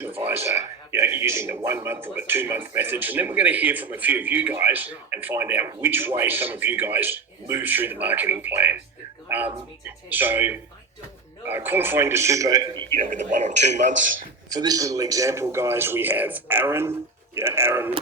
supervisor, using the 1 month or the 2 month methods. And then we're going to hear from a few of you guys and find out which way some of you guys move through the marketing plan. Qualifying to super, with the 1 or 2 months. For this little example, guys, we have Aaron. Aaron,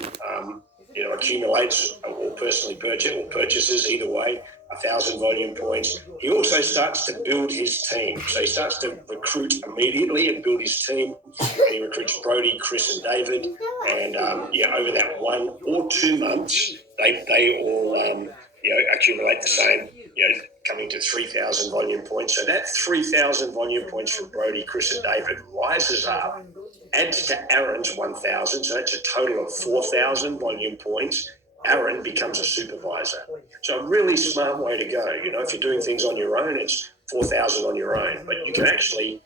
accumulates or personally purchases either way 1,000 volume points. He also starts to build his team. So he starts to recruit immediately and build his team. And he recruits Brody, Chris, and David. And over that 1 or 2 months, they all accumulate the same. Coming to 3,000 volume points. So that 3,000 volume points from Brody, Chris, and David rises up, adds to Aaron's 1,000. So that's a total of 4,000 volume points. Aaron becomes a supervisor. So a really smart way to go. If you're doing things on your own, it's 4,000 on your own. But you can actually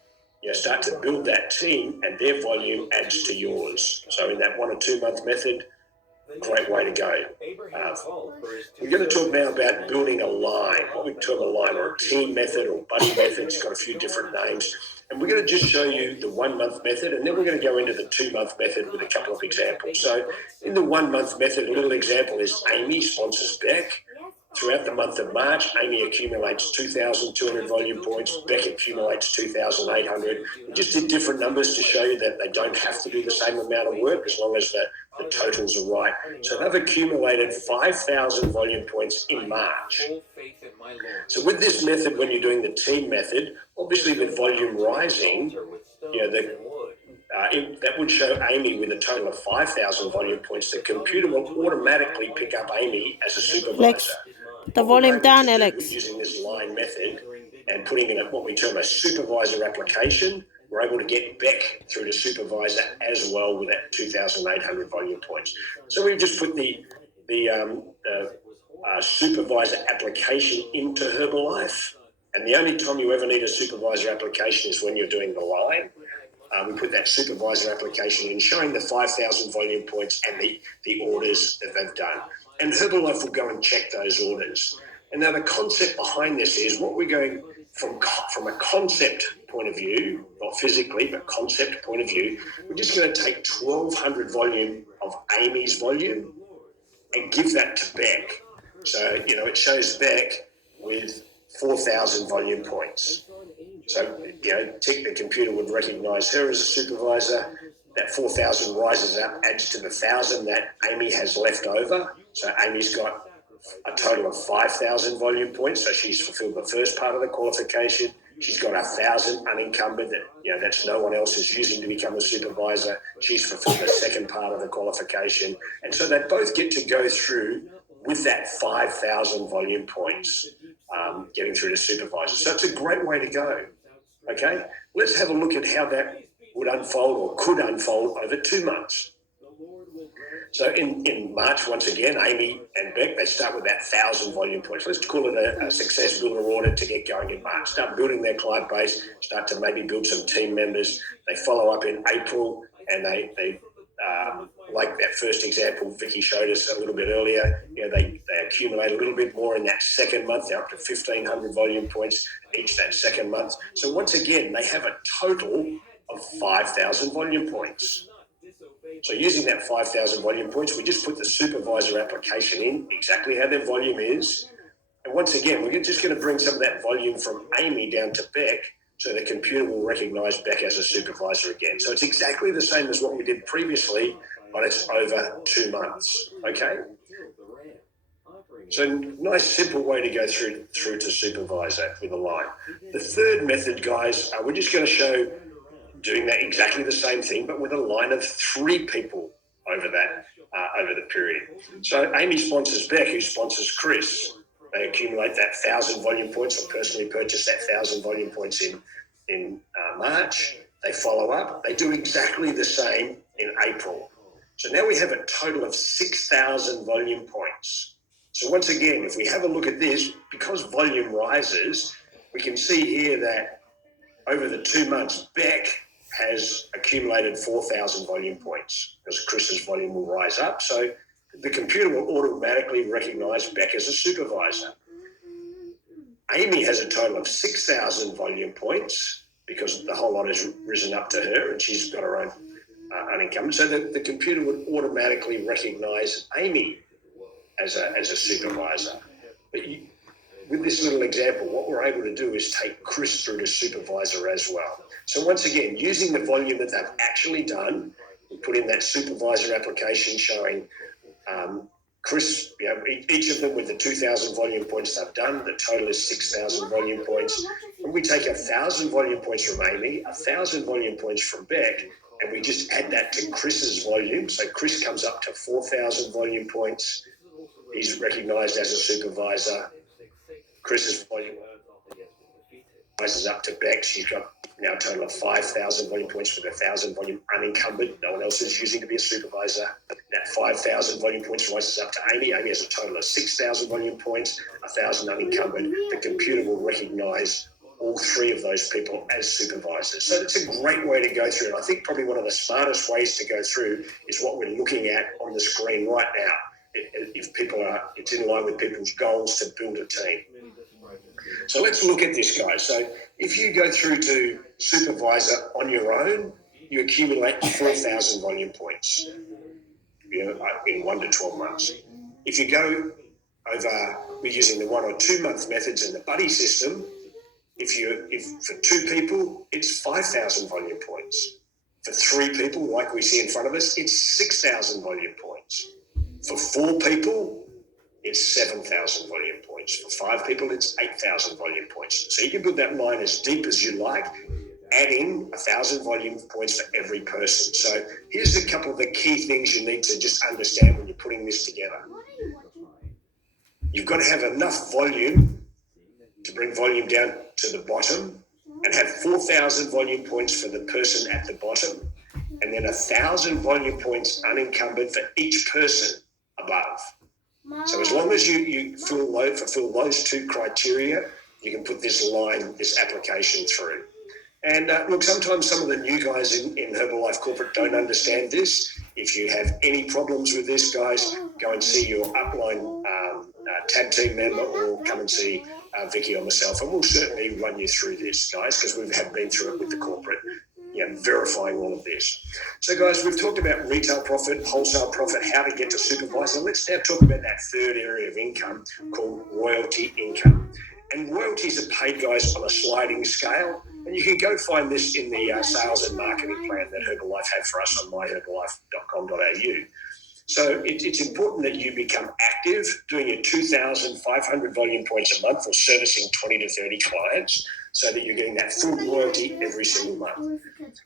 start to build that team, and their volume adds to yours. So in that 1 or 2 month method, great way to go. We're going to talk now about building a line, what we term a line, or a team method, or buddy method. It's got a few different names. And we're going to just show you the 1 month method, and then we're going to go into the 2 month method with a couple of examples. So in the 1 month method, a little example is Amy sponsors Beck. Throughout the month of March, Amy accumulates 2,200 volume points. Beck accumulates 2,800. We just did different numbers to show you that they don't have to do the same amount of work as long as the totals are right. So they've accumulated 5,000 volume points in March. So with this method, when you're doing the team method, obviously with volume rising, that would show Amy with a total of 5,000 volume points. The computer will automatically pick up Amy as a supervisor. Alex, put the volume down, Alex. Using this line method and putting in what we term a supervisor application, we're able to get Beck through to supervisor as well with that 2,800 volume points. So we've just put the supervisor application into Herbalife. And the only time you ever need a supervisor application is when you're doing the line. We put that supervisor application in, showing the 5,000 volume points and the orders that they've done. And Herbalife will go and check those orders. And now the concept behind this is what we're going from a concept point of view, not physically, but concept point of view, we're just going to take 1,200 volume of Amy's volume and give that to Beck. So, it shows Beck with 4,000 volume points. So, the computer would recognize her as a supervisor. That 4,000 rises up, adds to the 1,000 that Amy has left over. So Amy's got a total of 5,000 volume points. So she's fulfilled the first part of the qualification. She's got 1,000 unencumbered that, that's no one else is using to become a supervisor. She's fulfilled the second part of the qualification. And so they both get to go through with that 5,000 volume points, getting through to supervisor. So it's a great way to go. Okay, let's have a look at how that would unfold or could unfold over 2 months. So in March, once again, Amy and Beck, they start with that 1,000 volume points. Let's call it a success builder order to get going in March. Start building their client base, start to maybe build some team members. They follow up in April, and they like that first example Vicky showed us a little bit earlier, they accumulate a little bit more in that second month. They're up to 1,500 volume points each that second month. So once again, they have a total of 5,000 volume points. So using that 5,000 volume points, we just put the supervisor application in, exactly how their volume is. And once again, we're just going to bring some of that volume from Amy down to Beck, so the computer will recognize Beck as a supervisor again. So it's exactly the same as what we did previously, but it's over 2 months, okay? So nice, simple way to go through to supervisor with a line. The third method, guys, we're just going to show doing that exactly the same thing, but with a line of 3 people over the period. So Amy sponsors Beck, who sponsors Chris. They accumulate that 1,000 volume points, or personally purchase that 1,000 volume points in March. They follow up. They do exactly the same in April. So now we have a total of 6,000 volume points. So once again, if we have a look at this, because volume rises, we can see here that over the 2 months, Beck has accumulated 4,000 volume points, because Chris's volume will rise up. So the computer will automatically recognize Beck as a supervisor. Amy has a total of 6,000 volume points because the whole lot has risen up to her, and she's got her own unencumbered. So the computer would automatically recognise Amy as a supervisor. But with this little example, what we're able to do is take Chris through to supervisor as well. So once again, using the volume that they've actually done, we put in that supervisor application showing Chris, each of them with the 2,000 volume points they've done, the total is 6,000 volume points. And we take 1,000 volume points from Amy, 1,000 volume points from Beck, and we just add that to Chris's volume. So Chris comes up to 4,000 volume points. He's recognised as a supervisor. Chris's volume rises up to Beck. She's got now a total of 5,000 volume points with 1,000 volume unencumbered. No one else is using to be a supervisor. That 5,000 volume points rises up to Amy. Amy has a total of 6,000 volume points, 1,000 unencumbered. The computer will recognise all three of those people as supervisors. So it's a great way to go through. And I think probably one of the smartest ways to go through is what we're looking at on the screen right now. It's in line with people's goals to build a team. So let's look at this, guys. So if you go through to supervisor on your own, you accumulate 4,000 volume points in 1 to 12 months. If you go over, we're using the 1 or 2 month methods in the buddy system. If for 2 people, it's 5,000 volume points. For 3 people, like we see in front of us, it's 6,000 volume points. For 4 people, it's 7,000 volume points. For 5 people, it's 8,000 volume points. So you can put that line as deep as you like, add in 1,000 volume points for every person. So here's a couple of the key things you need to just understand when you're putting this together. You've got to have enough volume to bring volume down to the bottom and have 4,000 volume points for the person at the bottom, and then 1,000 volume points unencumbered for each person above. So as long as you fulfill those 2 criteria, you can put this application through. And look, sometimes some of the new guys in Herbalife Corporate don't understand this. If you have any problems with this, guys, go and see your upline tab team member or come and see Vicky or myself, and we'll certainly run you through this, guys, because we have been through it with the corporate, verifying all of this. So, guys, we've talked about retail profit, wholesale profit, how to get to supervisor. Let's now talk about that third area of income called royalty income. And royalties are paid, guys, on a sliding scale. And you can go find this in the sales and marketing plan that Herbalife had for us on myherbalife.com.au. So it's important that you become active, doing your 2,500 volume points a month or servicing 20 to 30 clients, so that you're getting that full royalty every single month.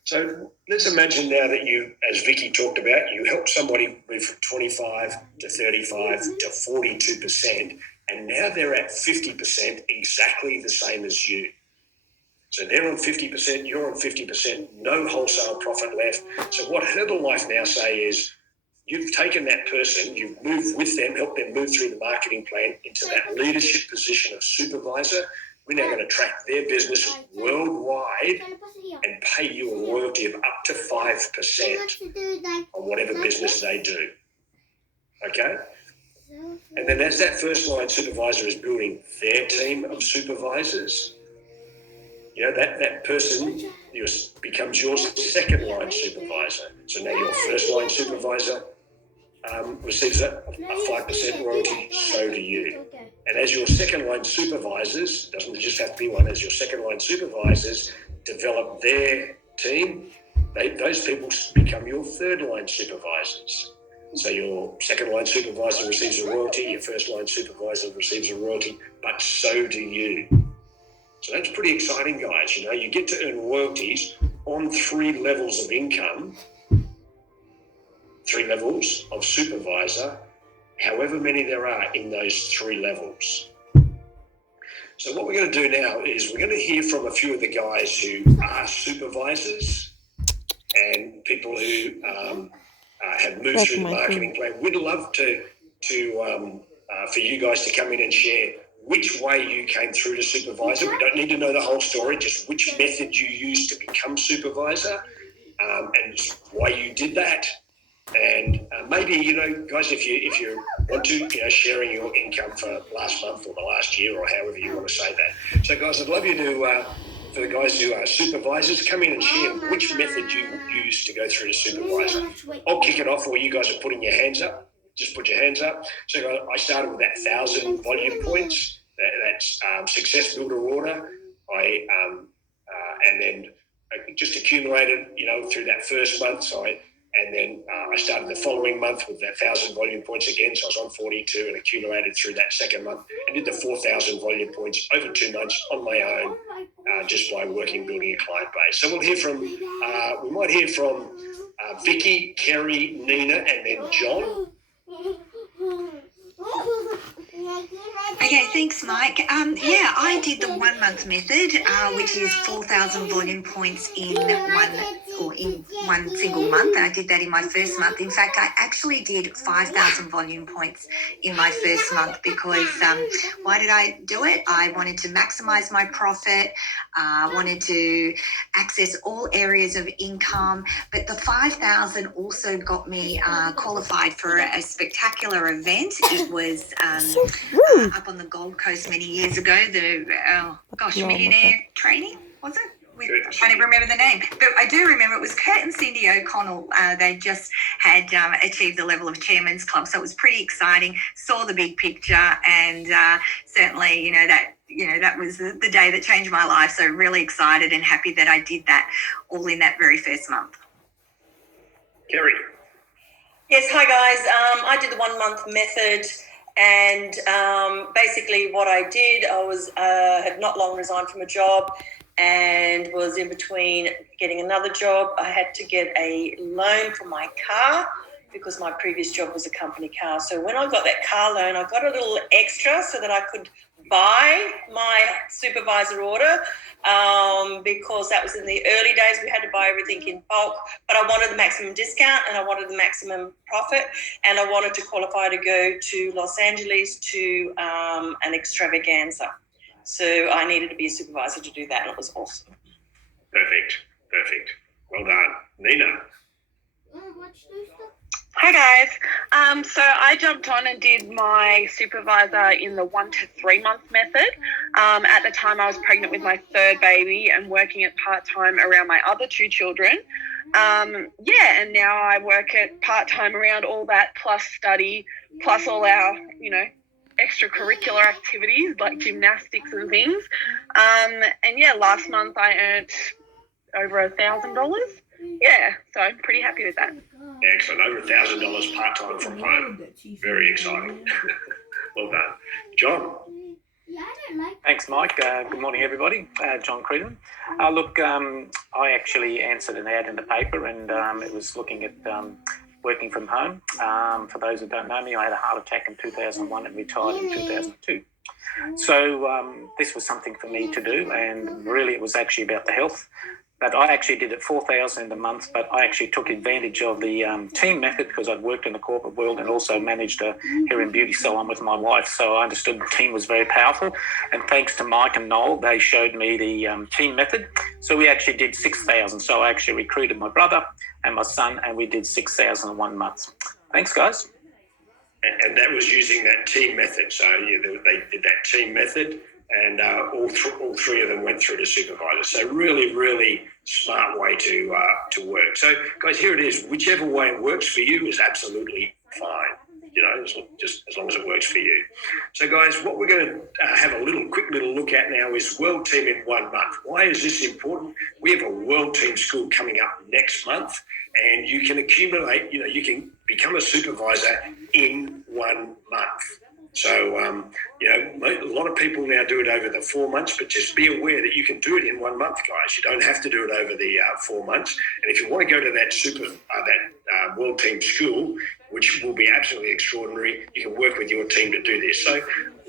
So let's imagine now that you, as Vicky talked about, you help somebody move from 25 to 35 to 42%, and now they're at 50%, exactly the same as you. So they're on 50%, you're on 50%, no wholesale profit left. So what Herbalife now say is, you've taken that person, you've moved with them, helped them move through the marketing plan into that leadership position of supervisor. We're now going to track their business worldwide and pay you a royalty of up to 5% on whatever business they do. Okay? And then as that first line supervisor is building their team of supervisors, that person becomes your second line supervisor. So now your first line supervisor receives a 5% royalty, so do you. And as your second line supervisors, doesn't just have to be one, as your second line supervisors develop their team, those people become your third line supervisors. So your second line supervisor receives a royalty, your first line supervisor receives a royalty, but so do you. So that's pretty exciting, guys. You get to earn royalties on 3 levels of income, 3 levels of supervisor, however many there are in those 3 levels. So what we're going to do now is we're going to hear from a few of the guys who are supervisors and people who have moved through the marketing plan. We'd love to for you guys to come in and share which way you came through to supervisor. We don't need to know the whole story, just which method you used to become supervisor and why you did that. And maybe, guys, if you want to, sharing your income for last month or the last year or however you want to say that. So, guys, I'd love you to for the guys who are supervisors, come in and share which method you use to go through to supervisor. I'll kick it off while you guys are putting your hands up. Just put your hands up. So I started with that 1,000 volume points. That's success builder order. And then I just accumulated, through that first month. And then I started the following month with that 1,000 volume points again. So I was on 42 and accumulated through that second month and did the 4,000 volume points over 2 months on my own, just by working, building a client base. So we might hear from Vicky, Kerry, Nina, and then John. Okay, thanks, Mike. I did the 1 month method, which is 4,000 volume points in one single month. And I did that in my first month. In fact, I actually did 5,000 volume points in my first month because why did I do it? I wanted to maximize my profit. Wanted to access all areas of income, but the 5,000 also got me qualified for a spectacular event. It was up on the Gold Coast many years ago, millionaire training, was it? I can't even remember the name, but I do remember it was Kurt and Cindy O'Connell. They just had achieved the level of Chairman's Club, so it was pretty exciting. Saw the big picture, and certainly, that was the day that changed my life. So really excited and happy that I did that all in that very first month. Kerry. Yes, hi guys. I did the 1 month method, and basically what I did, I was had not long resigned from a job and was in between getting another job. I had to get a loan for my car because my previous job was a company car. So when I got that car loan, I got a little extra so that I could buy my supervisor order, because that was in the early days. We had to buy everything in bulk, but I wanted the maximum discount and I wanted the maximum profit, and I wanted to qualify to go to Los Angeles to an extravaganza. So I needed to be a supervisor to do that, and it was awesome. Perfect. Well done. Nina. Hi guys. So I jumped on and did my supervisor in the 1 to 3 month method. At the time I was pregnant with my third baby and working at part-time around my other 2 children. And now I work at part-time around all that, plus study, plus all our, extracurricular activities like gymnastics and things. Last month I earned over $1,000. So I'm pretty happy with that. Excellent. Over $1,000 part-time from home. Very exciting. Well done. John. Thanks, Mike. Good morning, everybody. John Creedon. I actually answered an ad in the paper, and it was looking at working from home. For those who don't know me, I had a heart attack in 2001 and retired in 2002. So this was something for me to do, and really it was actually about the health. But I actually did it 4,000 a month, but I actually took advantage of the team method because I'd worked in the corporate world and also managed a hair and beauty salon with my wife. So I understood the team was very powerful. And thanks to Mike and Noel, they showed me the team method. So we actually did 6,000. So I actually recruited my brother and my son, and we did 6,000 in 1 month. Thanks, guys. And that was using that team method. So they did that team method, and all three of them went through to supervisor. So really, really smart way to work. So, guys, here it is. Whichever way it works for you is absolutely fine. Just as long as it works for you. So, guys, what we're going to have a quick little look at now is World Team in 1 month. Why is this important? We have a World Team School coming up next month, and you can accumulate, you can become a supervisor in 1 month. So, a lot of people now do it over the 4 months, but just be aware that you can do it in 1 month, guys. You don't have to do it over the 4 months. And if you want to go to that World Team School, which will be absolutely extraordinary, you can work with your team to do this. So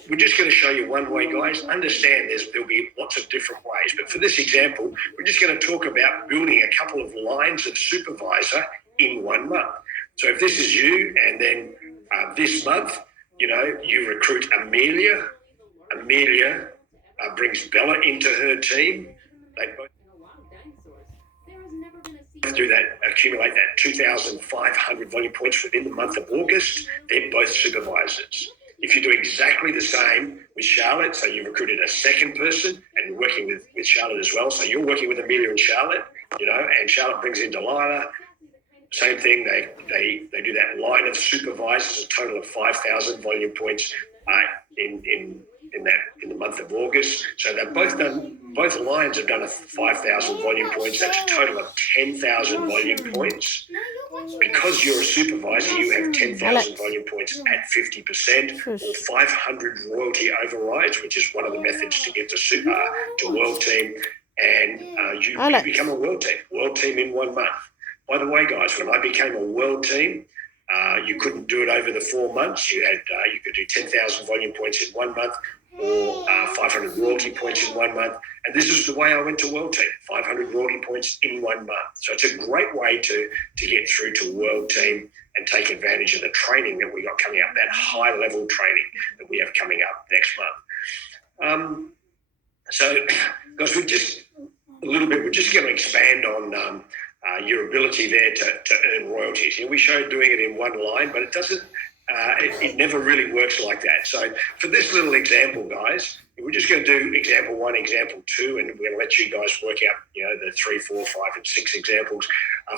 we're just going to show you one way, guys. Understand there'll be lots of different ways. But for this example, we're just going to talk about building a couple of lines of supervisor in 1 month. So if this is you, and then this month, you recruit Amelia. Amelia brings Bella into her team. They both do that, accumulate that 2,500 volume points within the month of August. They're both supervisors. if you do exactly the same with Charlotte, so you've recruited a second person and you're working with Charlotte as well. So you're working with Amelia and Charlotte, and Charlotte brings in Delilah. Same thing, they do that line of supervisors, a total of 5,000 volume points in the month of August. So they've both lines have done a 5,000 volume points. That's a total of 10,000 volume points. Because you're a supervisor, you have 10,000 volume points at 50%, or 500 royalty overrides, which is one of the methods to get to world team, and you become a world team in 1 month. By the way, guys, when I became a world team, you couldn't do it over the 4 months. You could do 10,000 volume points in 1 month, or 500 royalty points in 1 month. And this is the way I went to world team, 500 royalty points in 1 month. So it's a great way to get through to world team and take advantage of the training that we got coming up, that high level training that we have coming up next month. So guys, we're just going to expand on your ability there to earn royalties. We showed doing it in one line, but it doesn't. It never really works like that. So for this little example, guys, we're just going to do example 1, example 2, and we're going to let you guys work out, the 3, 4, 5, and 6 examples.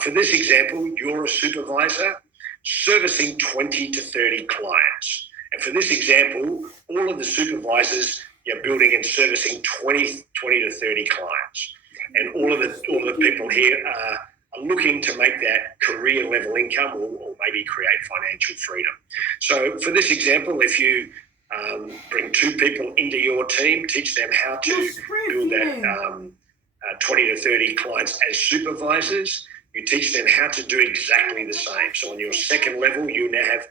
For this example, you're a supervisor servicing 20 to 30 clients. And for this example, all of the supervisors are building and servicing 20 to 30 clients. And all of the people here are looking to make that career level income or maybe create financial freedom. So for this example, if you bring 2 people into your team, teach them how to build that 20 to 30 clients as supervisors, you teach them how to do exactly the same. So on your second level, you now have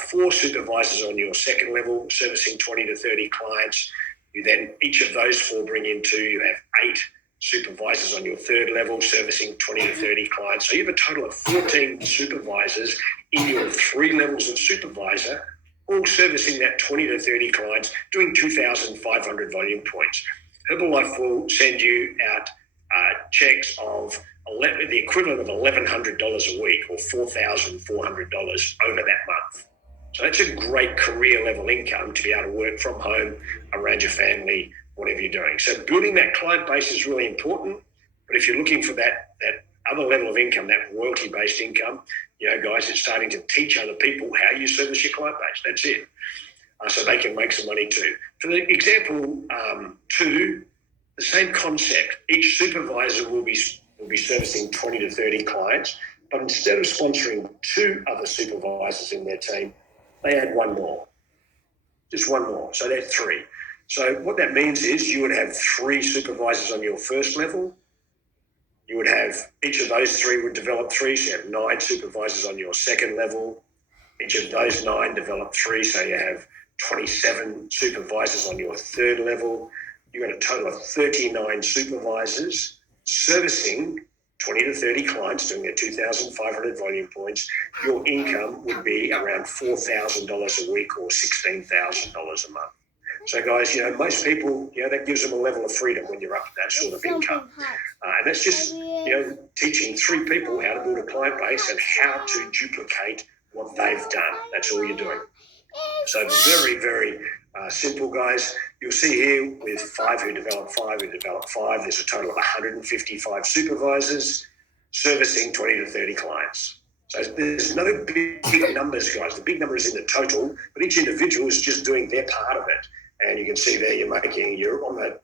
4 supervisors on your second level servicing 20 to 30 clients. You then, each of those 4 bring in 2, you have 8 supervisors on your third level servicing 20 to 30 clients. So you have a total of 14 supervisors in your 3 levels of supervisor, all servicing that 20 to 30 clients, doing 2,500 volume points. Herbalife will send you out checks of the equivalent of $1,100 a week, or $4,400 over that month. So that's a great career level income to be able to work from home, around your family, whatever you're doing. So building that client base is really important. But if you're looking for that other level of income, that royalty-based income, guys, it's starting to teach other people how you service your client base. That's it. So they can make some money too. For the example 2, the same concept. Each supervisor will be servicing 20 to 30 clients, but instead of sponsoring 2 other supervisors in their team, they add 1 more. Just 1 more. So that's 3. So what that means is you would have 3 supervisors on your first level. You would have, each of those 3 would develop 3, so you have 9 supervisors on your second level. Each of those 9 develop 3, so you have 27 supervisors on your third level. You've got a total of 39 supervisors servicing 20 to 30 clients, doing their 2,500 volume points. Your income would be around $4,000 a week or $16,000 a month. So guys, most people, that gives them a level of freedom when you're up to that sort of income. And that's just, teaching 3 people how to build a client base and how to duplicate what they've done. That's all you're doing. So very, very simple, guys. You'll see here with 5 who develop 5, there's a total of 155 supervisors servicing 20 to 30 clients. So there's no big numbers, guys. The big number is in the total, but each individual is just doing their part of it. And you can see there you're on the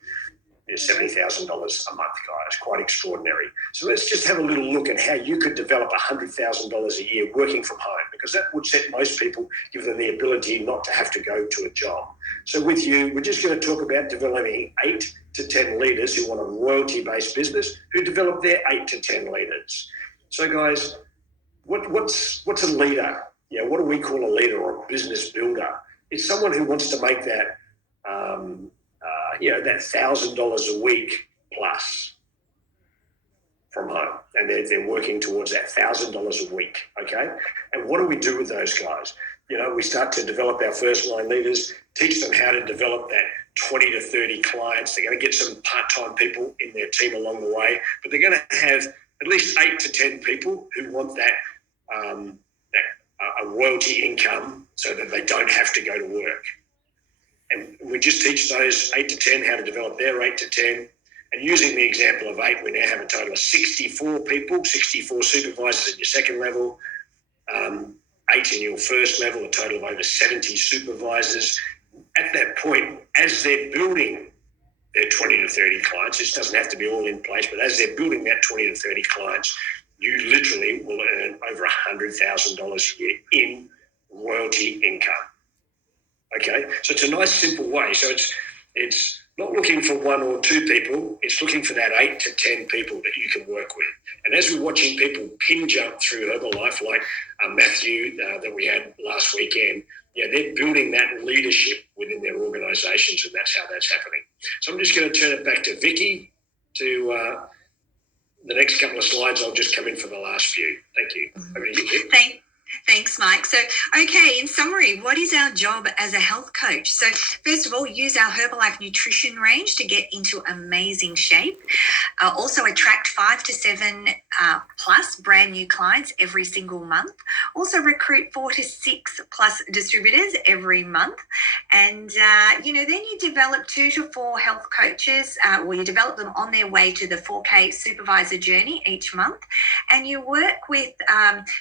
$70,000 a month, guys. Quite extraordinary. So let's just have a little look at how you could develop $100,000 a year working from home, because that would set most people, give them the ability not to have to go to a job. So with you, we're just going to talk about developing 8 to 10 leaders who want a royalty-based business, who develop their 8 to 10 leaders. So guys, what's a leader? What do we call a leader or a business builder? It's someone who wants to make that that $1,000 a week plus from home, and they're working towards that $1,000 a week. Okay, and what do we do with those guys? We start to develop our first line leaders, teach them how to develop that 20 to 30 clients. They're going to get some part-time people in their team along the way, but they're going to have at least 8 to 10 people who want that a royalty income so that they don't have to go to work. And we just teach those 8 to 10 how to develop their 8 to 10. And using the example of 8, we now have a total of 64 people, 64 supervisors at your second level, 8 in your first level, a total of over 70 supervisors. At that point, as they're building their 20 to 30 clients, this doesn't have to be all in place, but as they're building that 20 to 30 clients, you literally will earn over $100,000 a year in royalty income. Okay, so it's a nice, simple way. So it's not looking for 1 or 2 people. It's looking for that 8 to 10 people that you can work with. And as we're watching people pin jump through Herbalife, like Matthew that we had last weekend, they're building that leadership within their organisations, and that's how that's happening. So I'm just going to turn it back to Vicky to the next couple of slides. I'll just come in for the last few. Thank you. Over to you, Vicky. Thanks, Mike. So, okay, in summary, what is our job as a health coach? So, first of all, use our Herbalife nutrition range to get into amazing shape. Also, attract 5 to 7 plus brand new clients every single month. Also, recruit 4 to 6 plus distributors every month. And, then you develop 2 to 4 health coaches, or you develop them on their way to the 4K supervisor journey each month. And you work with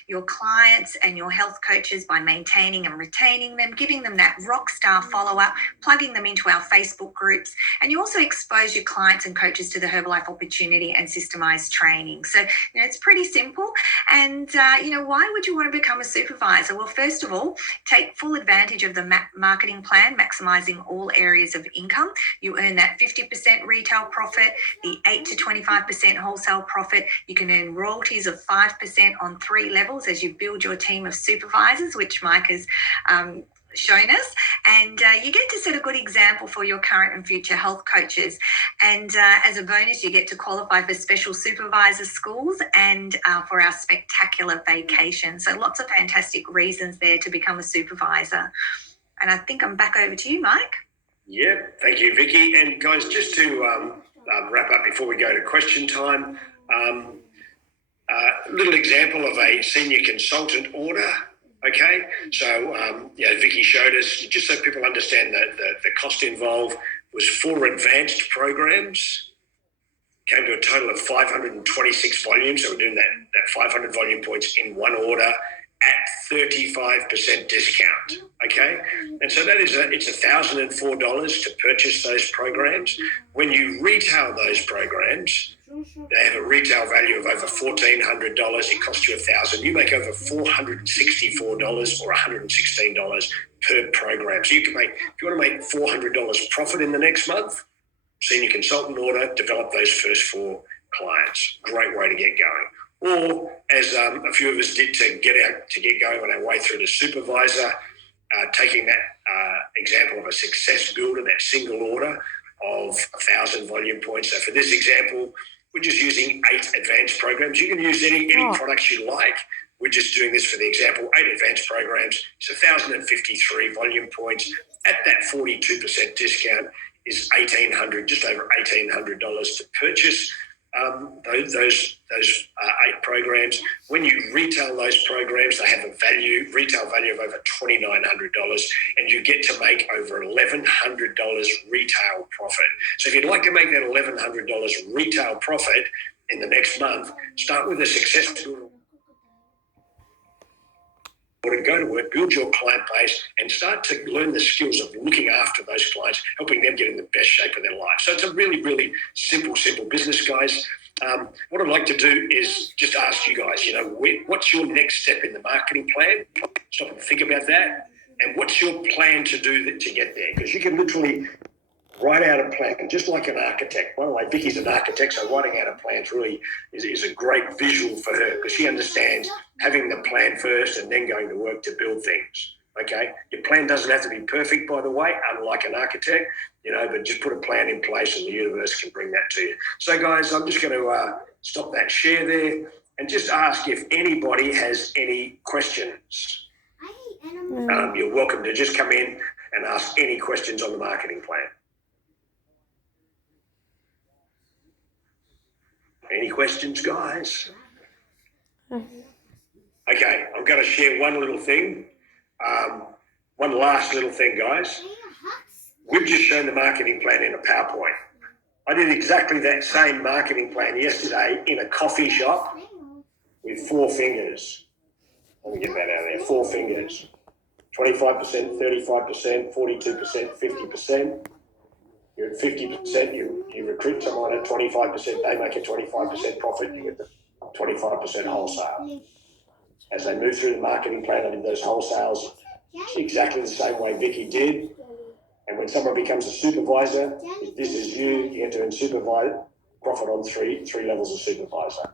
your clients and your health coaches by maintaining and retaining them, giving them that rock star follow-up, plugging them into our Facebook groups. And you also expose your clients and coaches to the Herbalife opportunity and systemized training. So, it's pretty simple. And, why would you want to become a supervisor? Well, first of all, take full advantage of the marketing plan, maximizing all areas of income. You earn that 50% retail profit, the 8 to 25% wholesale profit. You can earn royalties of 5% on 3 levels as you build your team of supervisors, which Mike has shown us, and you get to set a good example for your current and future health coaches. And as a bonus, you get to qualify for special supervisor schools and for our spectacular vacation. So lots of fantastic reasons there to become a supervisor. And I think I'm back over to you, Mike. Yeah, thank you, Vicky. And guys, just to wrap up before we go to question time, a little example of a senior consultant order. Okay, so Vicky showed us, just so people understand the cost involved, was 4 advanced programs, came to a total of 526 volumes. So we're doing that 500 volume points in one order at 35% discount. Okay, and so that is it's $1,004 to purchase those programs. When you retail those programs, they have a retail value of over $1,400. It costs you $1,000. You make over $464 or $116 per program. So you can make, if you want to make $400 profit in the next month, senior consultant order, develop those first 4 clients. Great way to get going. Or as a few of us did to get going on our way through the supervisor, taking that example of a success builder, that single order of 1,000 volume points. So for this example, we're just using 8 advanced programs. You can use any products you like. We're just doing this for the example, 8 advanced programs. It's 1,053 volume points at that 42% discount is $1,800, just over $1,800 to purchase those 8 programs. When you retail those programs, they have a retail value of over $2,900, and you get to make over $1,100 retail profit. So if you'd like to make that $1,100 retail profit in the next month, start with a successful or to go to work, build your client base, and start to learn the skills of looking after those clients, helping them get in the best shape of their life. So it's a really, really simple business, guys. What I'd like to do is just ask you guys, what's your next step in the marketing plan? Stop and think about that. And what's your plan to do to get there? Because you can literally write out a plan, just like an architect. By the way, Vicky's an architect, so writing out a plan really is a great visual for her because she understands having the plan first and then going to work to build things. Okay, your plan doesn't have to be perfect, by the way, unlike an architect, but just put a plan in place and the universe can bring that to you. So, guys, I'm just going to stop that share there and just ask if anybody has any questions. You're welcome to just come in and ask any questions on the marketing plan. Any questions, guys? Okay, I'm going to share one little thing, one last little thing, guys. We've just shown the marketing plan in a PowerPoint. I did exactly that same marketing plan yesterday in a coffee shop with 4 fingers. Let me get that out of there. 4 fingers. 25%, 35%, 42%, 50%. You're at 50%, you recruit someone at 25%, they make a 25% profit, you get the 25% wholesale. As they move through the marketing plan, I did those wholesales exactly the same way Vicky did. And when someone becomes a supervisor, if this is you get to earn supervisor profit on three levels of supervisor.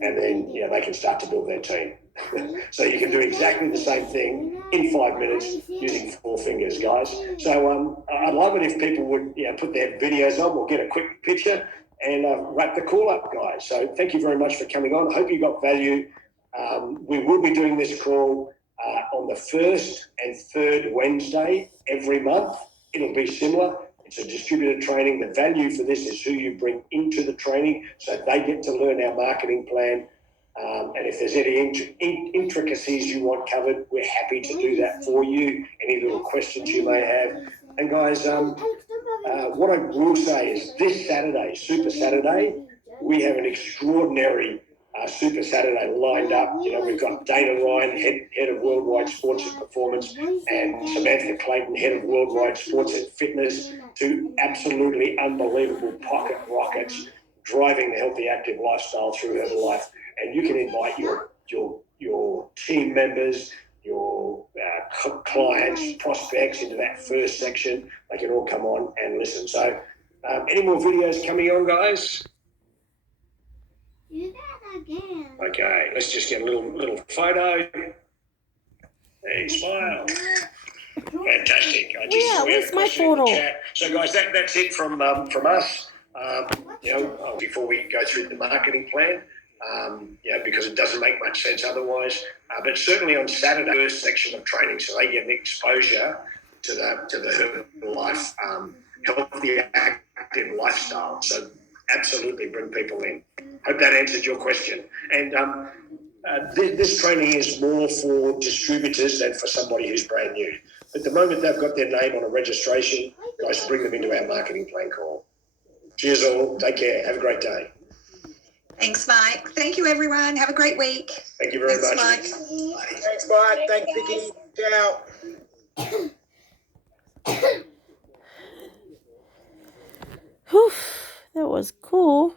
And then they can start to build their team. So you can do exactly the same thing in 5 minutes using 4 fingers, guys. So I'd love it if people would put their videos on. We'll get a quick picture and wrap the call up, guys. So thank you very much for coming on. I hope you got value. We will be doing this call on the first and third Wednesday every month. It'll be similar. It's a distributed training. The value for this is who you bring into the training so they get to learn our marketing plan. And if there's any intricacies you want covered, we're happy to do that for you. Any little questions you may have. And guys, what I will say is this Saturday, Super Saturday, we have an extraordinary Super Saturday lined up. We've got Dana Ryan, head of Worldwide Sports and Performance, and Samantha Clayton, head of Worldwide Sports and Fitness, 2 absolutely unbelievable pocket rockets driving the healthy, active lifestyle through Herbalife. And you can invite your team members, your clients, prospects into that first section. They can all come on and listen. So any more videos coming on, guys? Do that again. Okay, let's just get a little photo. Hey, smile. Fantastic. Where's my photo? So, guys, that's it from us. Before we go through the marketing plan, because it doesn't make much sense otherwise. But certainly on Saturday, first section of training, so they get an exposure to the Herbalife healthy, active lifestyle. So absolutely bring people in. Hope that answered your question. And this training is more for distributors than for somebody who's brand new. At the moment they've got their name on a registration, guys, bring them into our marketing plan call. Cheers all. Take care. Have a great day. Thanks, Mike. Thank you, everyone. Have a great week. Thank you very much. Mike. Thanks, Mike. Thanks, Vicky. Ciao. Whew, that was cool.